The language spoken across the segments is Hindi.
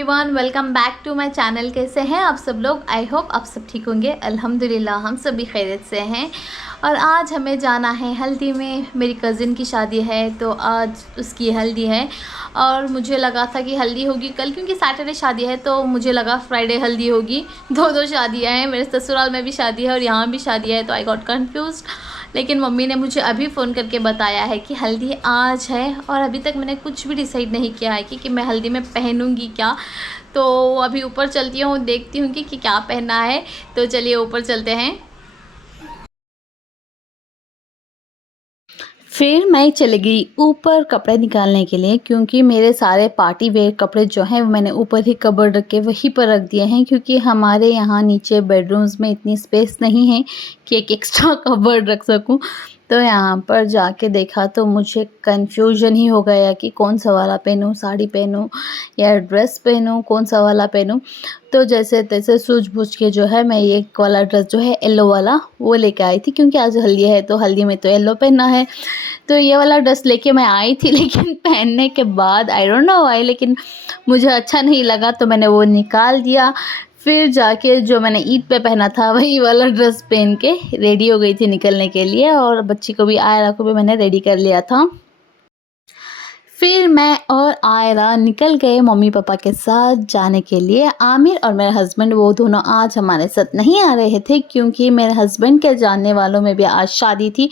Everyone, welcome back to my channel. कैसे हैं आप सब लोग? आई होप आप सब ठीक होंगे। अल्हम्दुलिल्लाह हम सब भी खैरियत से हैं। और आज हमें जाना है हल्दी में। मेरी कज़िन की शादी है तो आज उसकी हल्दी है। और मुझे लगा था कि हल्दी होगी कल, क्योंकि सैटरडे शादी है, तो मुझे लगा फ्राइडे हल्दी होगी। दो शादियाँ हैं, मेरे ससुराल में भी शादी है और यहाँ भी शादी है, तो आई गॉट कन्फ्यूज़। लेकिन मम्मी ने मुझे अभी फ़ोन करके बताया है कि हल्दी आज है। और अभी तक मैंने कुछ भी डिसाइड नहीं किया है कि मैं हल्दी में पहनूंगी क्या। तो अभी ऊपर चलती हूँ, देखती हूँ कि क्या पहनना है। तो चलिए ऊपर चलते हैं। फिर मैं चली गई ऊपर कपड़े निकालने के लिए, क्योंकि मेरे सारे पार्टी वेयर कपड़े जो हैं वो मैंने ऊपर ही कबर्ड रख के वहीं पर रख दिए हैं, क्योंकि हमारे यहाँ नीचे बेडरूम्स में इतनी स्पेस नहीं है कि एक एक्स्ट्रा कबर्ड रख सकूं। तो यहाँ पर जाके देखा तो मुझे कन्फ्यूजन ही हो गया कि कौन सा वाला पहनूं, साड़ी पहनूं या ड्रेस पहनूं, कौन सा वाला पहनूं। तो जैसे तैसे सूझबूझ के जो है मैं ये वाला ड्रेस जो है येलो वाला वो लेके आई थी, क्योंकि आज हल्दी है तो हल्दी में तो येलो पहनना है। तो ये वाला ड्रेस लेके मैं आई थी, लेकिन पहनने के बाद आई डोंट नो व्हाई, लेकिन मुझे अच्छा नहीं लगा तो मैंने वो निकाल दिया। फिर जाके जो मैंने ईद पे पहना था वही वाला ड्रेस पहन के रेडी हो गई थी निकलने के लिए, और बच्ची को भी आयरा को भी मैंने रेडी कर लिया था। फिर मैं और आयरा निकल गए मम्मी पापा के साथ जाने के लिए। आमिर और मेरे हस्बैंड वो दोनों आज हमारे साथ नहीं आ रहे थे, क्योंकि मेरे हस्बैंड के जानने वालों में भी आज शादी थी,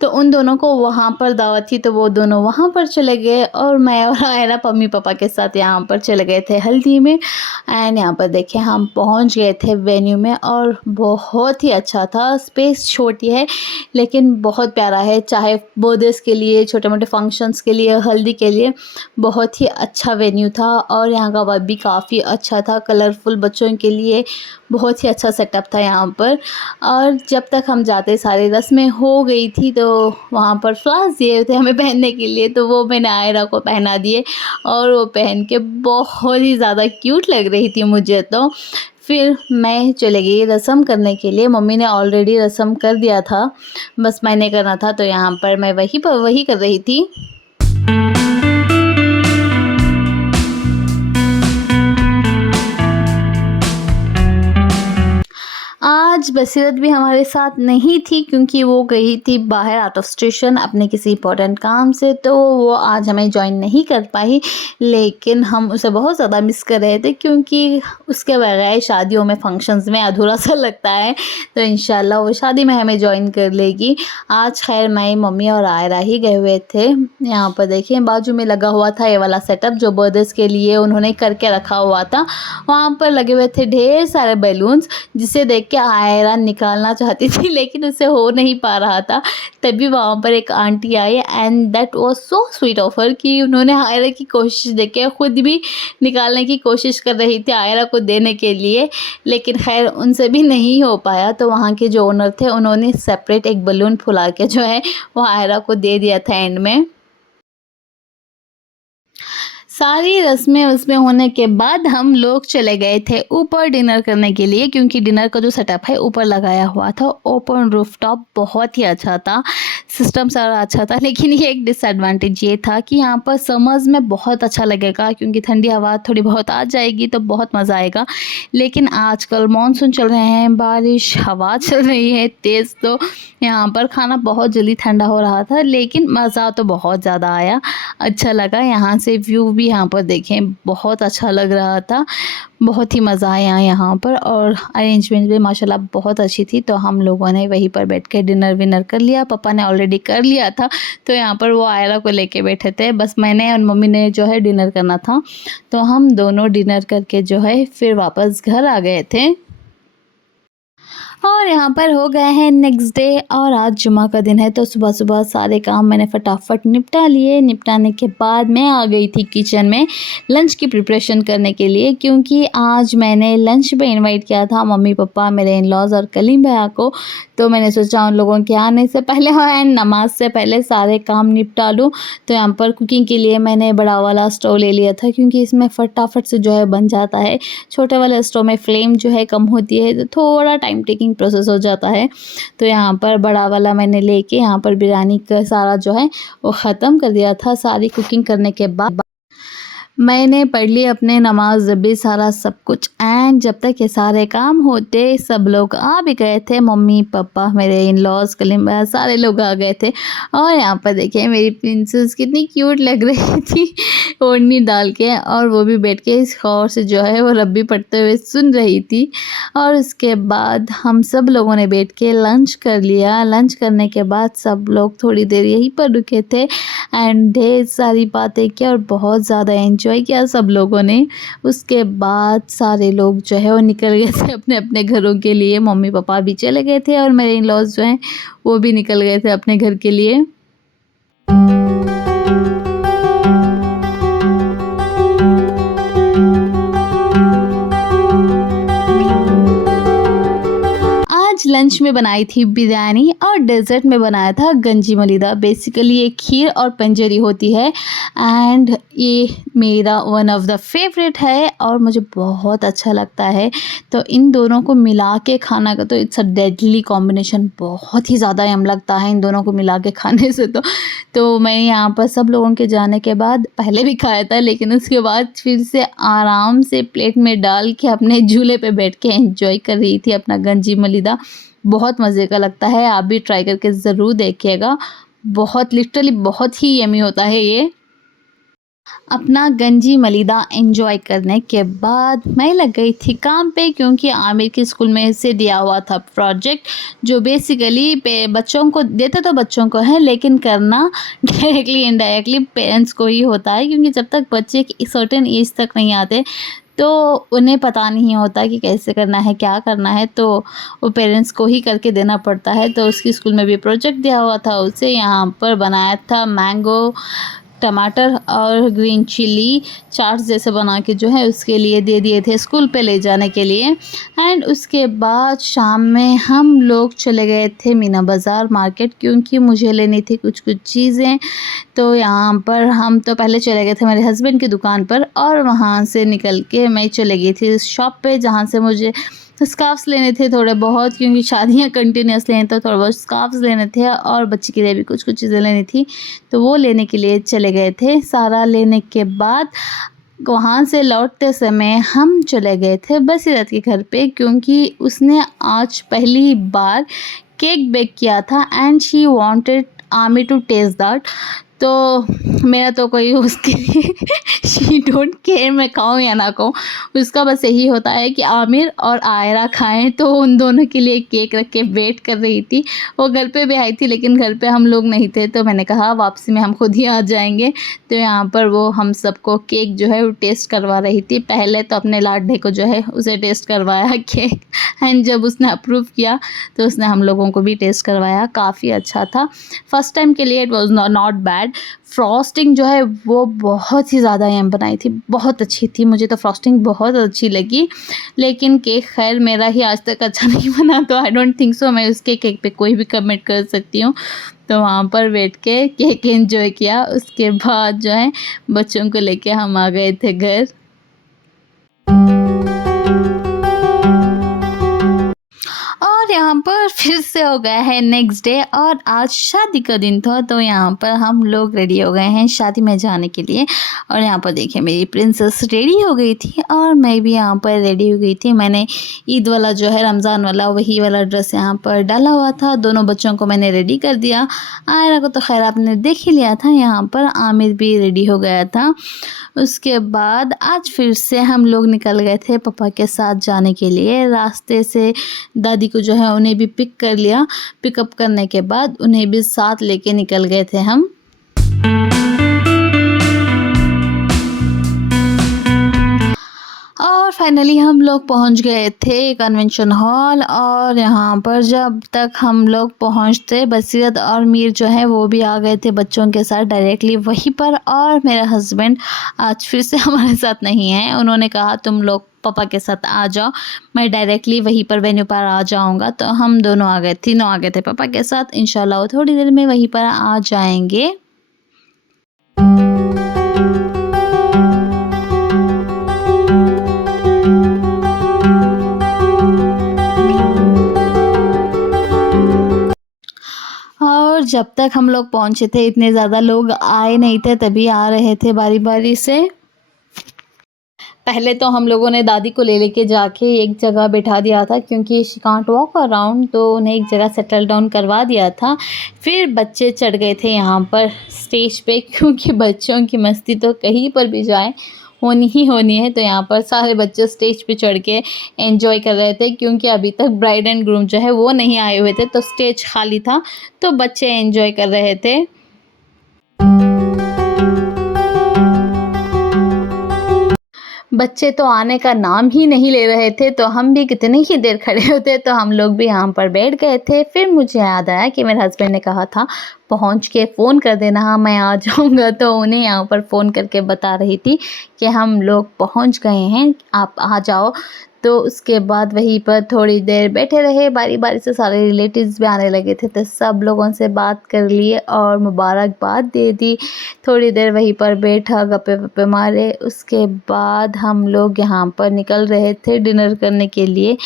तो उन दोनों को वहाँ पर दावत थी, तो वो दोनों वहाँ पर चले गए। और मैं और आयरा मम्मी पापा के साथ यहाँ पर चले गए थे हल्दी में। एंड यहाँ पर देखें हम पहुँच गए थे वेन्यू में, और बहुत ही अच्छा था। स्पेस छोटी है लेकिन बहुत प्यारा है, चाहे बर्थडेज के लिए, छोटे मोटे फंक्शंस के लिए, हल्दी के लिए बहुत ही अच्छा वेन्यू था। और यहाँ का वाइब भी काफ़ी अच्छा था, कलरफुल बच्चों के लिए बहुत ही अच्छा सेटअप था यहाँ पर। और जब तक हम जाते सारी रस्में हो गई थी, तो वहाँ पर फ्लावर्स दिए थे हमें पहनने के लिए, तो वो मैंने आयरा को पहना दिए, और वो पहन के बहुत ही ज़्यादा क्यूट लग रही थी मुझे तो। फिर मैं चले गई रस्म करने के लिए। मम्मी ने ऑलरेडी रस्म कर दिया था, बस मैंने करना था, तो यहाँ पर मैं वही कर रही थी। आज बसीरत भी हमारे साथ नहीं थी, क्योंकि वो गई थी बाहर आउट ऑफ स्टेशन अपने किसी इंपॉर्टेंट काम से, तो वो आज हमें ज्वाइन नहीं कर पाई। लेकिन हम उसे बहुत ज़्यादा मिस कर रहे थे, क्योंकि उसके बगैर शादियों में, फंक्शंस में अधूरा सा लगता है। तो इंशाल्लाह वो शादी में हमें ज्वाइन कर लेगी। आज खैर मैं, मम्मी और आयरा ही गए हुए थे। यहाँ पर देखिए बाजू में लगा हुआ था ये वाला सेटअप, जो बर्थडेज के लिए उन्होंने करके रखा हुआ था। वहाँ पर लगे हुए थे ढेर सारे बैलून्स, जिसे देख के आयरा निकालना चाहती थी, लेकिन उससे हो नहीं पा रहा था। तभी वहाँ पर एक aunty I, and that was so sweet of her कि उन्होंने आयरा की कोशिश देख के खुद भी निकालने की कोशिश कर रही थी आयरा को देने के लिए, लेकिन खैर उनसे भी नहीं हो पाया। तो वहाँ के जो ओनर थे उन्होंने सेपरेट एक बलून फुला के जो है वो आयरा को दे दिया था एंड में। सारी रस्में उसमें होने के बाद हम लोग चले गए थे ऊपर डिनर करने के लिए, क्योंकि डिनर का जो सेटअप है ऊपर लगाया हुआ था। ओपन रूफटॉप बहुत ही अच्छा था, सिस्टम सारा अच्छा था, लेकिन ये एक डिसएडवांटेज ये था कि यहाँ पर समर्स में बहुत अच्छा लगेगा, क्योंकि ठंडी हवा थोड़ी बहुत आ जाएगी तो बहुत मज़ा आएगा। लेकिन आजकल मानसून चल रहे हैं, बारिश, हवा चल रही है तेज़, तो यहाँ पर खाना बहुत जल्दी ठंडा हो रहा था, लेकिन मज़ा तो बहुत ज़्यादा आया, अच्छा लगा। यहाँ से व्यू भी यहाँ पर देखें बहुत अच्छा लग रहा था, बहुत ही मज़ा आया यहाँ पर, और अरेंजमेंट भी माशाल्लाह बहुत अच्छी थी। तो हम लोगों ने वहीं पर बैठ के डिनर विनर कर लिया। पापा ने ऑलरेडी कर लिया था, तो यहाँ पर वो आयरा को लेके बैठे थे, बस मैंने और मम्मी ने जो है डिनर करना था। तो हम दोनों डिनर करके जो है फिर वापस घर आ गए थे। और यहाँ पर हो गए हैं नेक्स्ट डे, और आज जुमा का दिन है, तो सुबह सुबह सारे काम मैंने फटाफट निपटा लिए। निपटाने के बाद मैं आ गई थी किचन में लंच की प्रिपरेशन करने के लिए, क्योंकि आज मैंने लंच पे इनवाइट किया था मम्मी पापा, मेरे इन लॉज और कलीम भैया को। तो मैंने सोचा उन लोगों के आने से पहले एंड नमाज से पहले सारे काम निपटा लूँ। तो यहाँ पर कुकिंग के लिए मैंने बड़ा वाला स्टोव ले लिया था, क्योंकि इसमें फटाफट से जो है बन जाता है। छोटे वाले स्टोव में फ्लेम जो है कम होती है, तो थोड़ा टाइम टेकिंग प्रोसेस हो जाता है। तो यहाँ पर बड़ा वाला मैंने लेके यहाँ पर बिरयानी का सारा जो है वो ख़त्म कर दिया था। सारी कुकिंग करने के बाद मैंने पढ़ ली अपने नमाज़ भी सारा सब कुछ एंड जब तक ये सारे काम होते सब लोग आ भी गए थे, मम्मी पापा मेरे इन लॉज कलीम भैया सारे लोग आ गए थे। और यहाँ पर देखिए मेरी प्रिंसेस कितनी क्यूट लग रही थी ओढ़नी डाल के, और वो भी बैठ के इस गौर से जो है वो रब्बी पढ़ते हुए सुन रही थी। और उसके बाद हम सब लोगों ने बैठ के लंच कर लिया। लंच करने के बाद सब लोग थोड़ी देर यहीं पर रुके थे एंड ढेर सारी बातें की और बहुत ज़्यादा एंजॉय किया सब लोगों ने। उसके बाद सारे लोग जो है वो निकल गए थे अपने अपने घरों के लिए। मम्मी पापा भी चले गए थे और मेरे इन लॉज जो हैं वो भी निकल गए थे अपने घर के लिए। आज लंच में बनाई थी बिरयानी और डेज़र्ट में बनाया था गंजी मलीदा। बेसिकली ये खीर और पंजेरी होती है एंड ये मेरा वन ऑफ द फेवरेट है और मुझे बहुत अच्छा लगता है। तो इन दोनों को मिला के खाना का तो इट्स अ डेडली कॉम्बिनेशन, बहुत ही ज़्यादा यम लगता है इन दोनों को मिला के खाने से। तो मैं यहाँ पर सब लोगों के जाने के बाद पहले भी खाया था, लेकिन उसके बाद फिर से आराम से प्लेट में डाल के अपने झूले पे बैठ के एंजॉय कर रही थी अपना गंजी मलीदा। बहुत मज़े का लगता है, आप भी ट्राई करके ज़रूर देखिएगा। बहुत लिटरली बहुत ही यमी होता है ये। अपना गंजी मलीदा एंजॉय करने के बाद मैं लग गई थी काम पे, क्योंकि आमिर के स्कूल में से दिया हुआ था प्रोजेक्ट जो बेसिकली बच्चों को देते तो बच्चों को है, लेकिन करना डायरेक्टली इनडायरेक्टली पेरेंट्स को ही होता है, क्योंकि जब तक बच्चे की सर्टेन एज तक नहीं आते तो उन्हें पता नहीं होता कि कैसे करना है क्या करना है, तो वो पेरेंट्स को ही करके देना पड़ता है। तो उसकी स्कूल में भी प्रोजेक्ट दिया हुआ था, उसे यहाँ पर बनाया था मैंगो टमाटर और ग्रीन चिली चाट्स जैसे बना के जो है उसके लिए दे दिए थे स्कूल पे ले जाने के लिए। एंड उसके बाद शाम में हम लोग चले गए थे मीना बाज़ार मार्केट, क्योंकि मुझे लेनी थी कुछ चीज़ें। तो यहाँ पर हम तो पहले चले गए थे मेरे हस्बैंड की दुकान पर, और वहाँ से निकल के मैं चले गई थी उस शॉप पे जहाँ से मुझे स्कार्फ्स लेने थे थोड़े बहुत, क्योंकि शादियाँ कंटिन्यूसली हैं तो थोड़े बहुत स्कार्फ्स लेने थे और बच्ची के लिए भी कुछ चीज़ें लेनी थी, तो वो लेने के लिए चले गए थे। सारा लेने के बाद वहाँ से लौटते समय हम चले गए थे बसीरत के घर पे, क्योंकि उसने आज पहली बार केक बेक किया था एंड शी वांटेड आमी टू टेस्ट दैट। तो मेरा तो कोई उसके लिए शी डोंट केयर मैं खाऊं या ना खाऊं, उसका बस यही होता है कि आमिर और आयरा खाएं। तो उन दोनों के लिए केक रख के वेट कर रही थी। वो घर पे भी आई थी लेकिन घर पे हम लोग नहीं थे, तो मैंने कहा वापसी में हम खुद ही आ जाएंगे। तो यहाँ पर वो हम सबको केक जो है वो टेस्ट करवा रही थी। पहले तो अपने लाडले को जो है उसे टेस्ट करवाया केक, एंड जब उसने अप्रूव किया तो उसने हम लोगों को भी टेस्ट करवाया। काफ़ी अच्छा था, फर्स्ट टाइम के लिए it was not bad. Frosting जो है वो बहुत ही ज़्यादा यम बनाई थी, बहुत अच्छी थी, मुझे तो फ्रॉस्टिंग बहुत अच्छी लगी। लेकिन केक खैर मेरा ही आज तक अच्छा नहीं बना, तो आई डोंट थिंक सो मैं उसके केक पे कोई भी कमेंट कर सकती हूँ। तो वहाँ पर बैठ के केक एंजॉय किया। उसके बाद जो है बच्चों को लेके हम आ गए थे घर। और यहाँ पर फिर से हो गया है नेक्स्ट डे और आज शादी का दिन था, तो यहाँ पर हम लोग रेडी हो गए हैं शादी में जाने के लिए। और यहाँ पर देखिए मेरी प्रिंसेस रेडी हो गई थी और मैं भी यहाँ पर रेडी हो गई थी। मैंने ईद वाला जो है रमज़ान वाला वही वाला ड्रेस यहाँ पर डाला हुआ था। दोनों बच्चों को मैंने रेडी कर दिया। आयरा को तो खैर आपने देख ही लिया था, यहाँ पर आमिर भी रेडी हो गया था। उसके बाद आज फिर से हम लोग निकल गए थे पापा के साथ जाने के लिए। रास्ते से दादी को जो है उन्हें भी पिक कर लिया। पिकअप करने के बाद उन्हें भी साथ लेके निकल गए थे हम। और फाइनली हम लोग पहुंच गए थे कन्वेंशन हॉल। और यहाँ पर जब तक हम लोग पहुंचते बसीरत और मीर जो है वो भी आ गए थे बच्चों के साथ डायरेक्टली वहीं पर। और मेरा हस्बैंड आज फिर से हमारे साथ नहीं है, उन्होंने कहा तुम लोग पापा के साथ आ जाओ, मैं डायरेक्टली वहीं पर वेन्यू पर आ जाऊंगा। तो हम दोनों आ गए, तीनों आ गए थे पापा के साथ। इंशाल्लाह वो थोड़ी देर में वहीं पर आ जाएंगे। और जब तक हम लोग पहुंचे थे इतने ज़्यादा लोग आए नहीं थे, तभी आ रहे थे बारी बारी से। पहले तो हम लोगों ने दादी को ले लेके जाके एक जगह बिठा दिया था क्योंकि शी कांट वॉक अराउंड, तो उन्हें एक जगह सेटल डाउन करवा दिया था। फिर बच्चे चढ़ गए थे यहाँ पर स्टेज पे क्योंकि बच्चों की मस्ती तो कहीं पर भी जाए होनी ही होनी है। तो यहाँ पर सारे बच्चे स्टेज पे चढ़ के एंजॉय कर रहे थे क्योंकि अभी तक ब्राइड एंड ग्रूम जो है वो नहीं आए हुए थे, तो स्टेज खाली था, तो बच्चे एंजॉय कर रहे थे। बच्चे तो आने का नाम ही नहीं ले रहे थे, तो हम भी कितनी ही देर खड़े होते, तो हम लोग भी यहाँ पर बैठ गए थे। फिर मुझे याद आया कि मेरे हस्बैंड ने कहा था पहुँच के फ़ोन कर देना, हाँ मैं आ जाऊँगा, तो उन्हें यहाँ पर फ़ोन करके बता रही थी कि हम लोग पहुँच गए हैं, आप आ जाओ। तो उसके बाद वहीं पर थोड़ी देर बैठे रहे, बारी बारी से सारे रिलेटिव्स भी आने लगे थे, तो सब लोगों से बात कर लिए और मुबारकबाद दे दी। थोड़ी देर वहीं पर बैठा, गप्पे वप्पे मारे। उसके बाद हम लोग यहाँ पर निकल रहे थे डिनर करने के लिए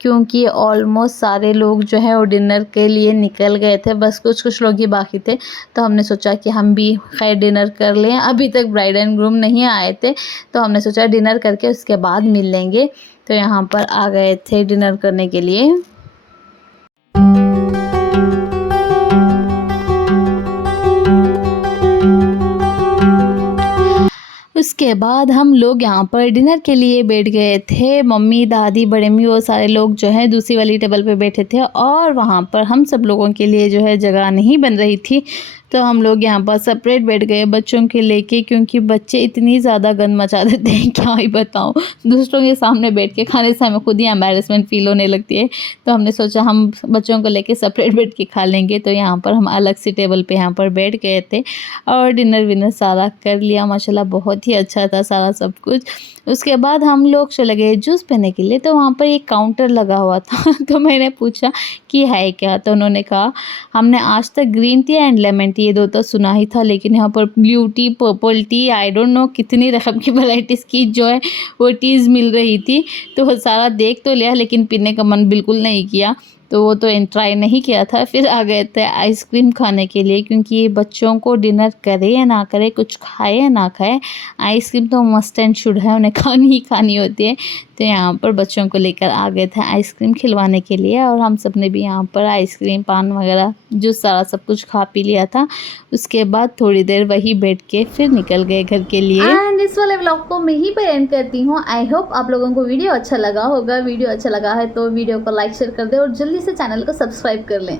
क्योंकि ऑलमोस्ट सारे लोग जो हैं वो डिनर के लिए निकल गए थे, बस कुछ लोग ही बाकी थे। तो हमने सोचा कि हम भी खैर डिनर कर लें, अभी तक ब्राइड एंड ग्रूम नहीं आए थे, तो हमने सोचा डिनर करके उसके बाद मिल लेंगे। तो यहाँ पर आ गए थे डिनर करने के लिए। उसके बाद हम लोग यहाँ पर डिनर के लिए बैठ गए थे। मम्मी, दादी, बड़े अम्मी वो सारे लोग जो है दूसरी वाली टेबल पे बैठे थे और वहाँ पर हम सब लोगों के लिए जो है जगह नहीं बन रही थी, तो हम लोग यहाँ पर सेपरेट बैठ गए बच्चों के लेके, क्योंकि बच्चे इतनी ज़्यादा गंद मचा देते हैं क्या ही बताऊँ। दूसरों के सामने बैठ के खाने से हमें खुद ही एम्बैरेसमेंट फ़ील होने लगती है, तो हमने सोचा हम बच्चों को लेके सेपरेट बैठ के खा लेंगे। तो यहाँ पर हम अलग सी टेबल पे यहाँ पर बैठ गए थे और डिनर विनर सारा कर लिया। माशाल्लाह बहुत ही अच्छा था सारा सब कुछ। उसके बाद हम लोग चले गए जूस पीने के लिए, तो वहाँ पर एक काउंटर लगा हुआ था तो मैंने पूछा कि है क्या, तो उन्होंने कहा हमने आज तक green tea and lemon tea ये दो तो सुना ही था, लेकिन यहाँ पर blue T, purple T, I don't know कितनी रकम की वैराइटीज़ की जो है वो टीज़ मिल रही थी। तो वो सारा देख तो लिया लेकिन पीने का मन बिल्कुल नहीं किया, तो वो तो ट्राई नहीं किया था। फिर आ गए थे आइसक्रीम खाने के लिए, क्योंकि ये बच्चों को डिनर करे या ना करे, कुछ खाए या ना खाए, आइसक्रीम तो मस्ट एंड शुड है, उन्हें खानी ही खानी होती है। तो यहाँ पर बच्चों को लेकर आ गए थे आइसक्रीम खिलवाने के लिए और हम सब ने भी यहाँ पर आइसक्रीम, पान वगैरह जो सारा सब कुछ खा पी लिया था। उसके बाद थोड़ी देर वही बैठ के फिर निकल गए घर के लिए। एंड इस वाले व्लॉग को मैं ही पर एंड करती हूँ। आई होप आप लोगों को वीडियो अच्छा लगा होगा। वीडियो अच्छा लगा है तो वीडियो को लाइक शेयर कर दे और जल्दी से चैनल को सब्सक्राइब कर लें।